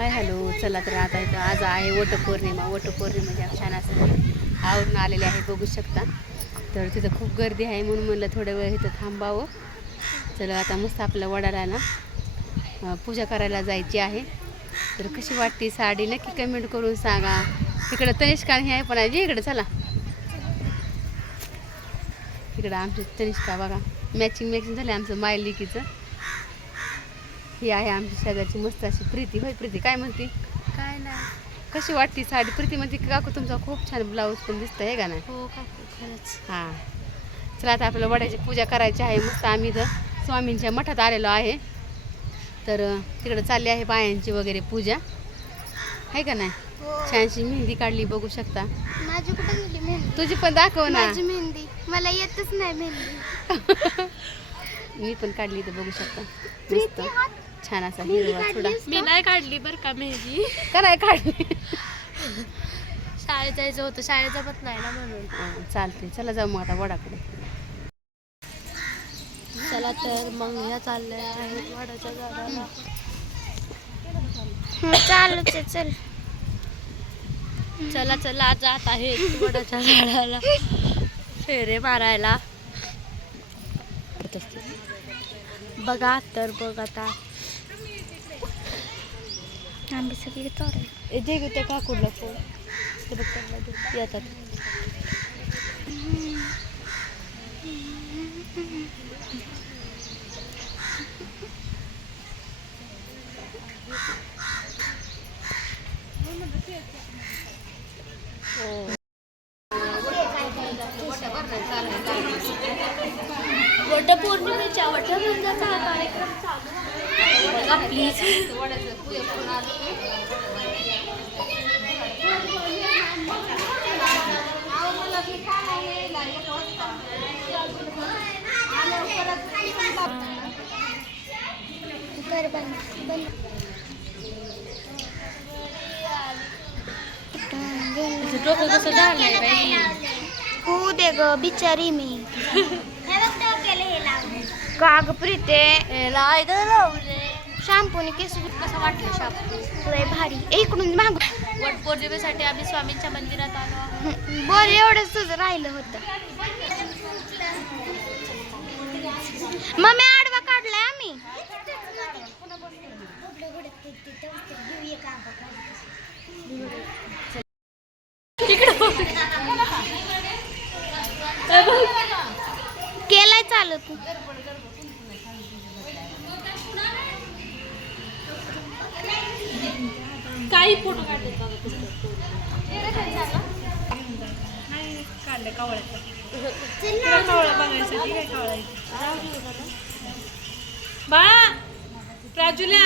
Hi hello, चला तर आता इथं आज आहे वटपौर्णिमा. वटपौर्णिमा छान असं आवरून आलेले आहे, बघू शकता. तर तिथं खूप गर्दी आहे म्हणून म्हणलं थोड्या वेळ इथं थांबावं. चला आता मस्त आपल्या वडाला ना पूजा करायला जायची आहे. तर कशी वाटते साडी नक्की कमेंट करून सांगा. इकडं तनिष्का हे आहे पण आहे इकडं. चला इकडं आमची तनिष्का बघा, मॅचिंग झालं आमचं मायलिकीचं. ही आहे आमची शेजारची मस्त अशी प्रीती. होय प्रीती, काय म्हणते? काय नाही. कशी वाटते साडी? प्रीती म्हणते की काकू तुमचा खूप छान ब्लाऊज पण दिसतं आहे का नाही? हो काकू, खरंच. हां, चला आता आपल्याला वड्याची पूजा करायची आहे. मस्त आम्ही इथं स्वामींच्या मठात आलेलो आहे. तर तिकडं चालली आहे बायांची वगैरे पूजा, आहे का नाही? छानशी मेहंदी काढली, बघू शकता. माझी कुठे गेली मेहंदी? तुझी पण दाखव ना. माझी मेहंदी मला येतच नाही मेहंदी. मी पण काढली तर बघू शकता. मस्त छान असा हिरवा थोडा. मी नाही काढली बरं का मेहंदी. काय काढली? शाळेत जायचं होतं, शाळेत जमत नाही ना म्हणून. चालते, चला जाऊ मग आता वडाकडे. चला तर मग ह्या चालल्या आहेत वडाच्या झाडाला. चालूच आहे, चल. चला चला जात आहेत वडाच्या झाडाला फेरे मारायला. बघा तर बघ आता आंबे सगळे तोडाय जे त्या काकूला फोन ते बघ त्यांना येतात. वटपौर्णिमेच्या वटवृंदाचा कार्यक्रम चालू बघा प्लीज. डोकं कसं झालंय बाई. हो दे ग बिचारी मी. काग प्रीते शॅम्पूने केस कसं वाटलं? शॅम्पू लय भारी. इकडून माग. वटपौर्णिमेसाठी आम्ही स्वामींच्या मंदिरात आलो आहोत. बरं एवढंच तुझं राहिलं होतं. मम्मी आडवा काढलाय आम्ही. केलाय चालू तू. काही फोटो काढले काढलं कावळ्याचं. कावळा बघायसाठी काय कावळा बाळा प्राजुल्या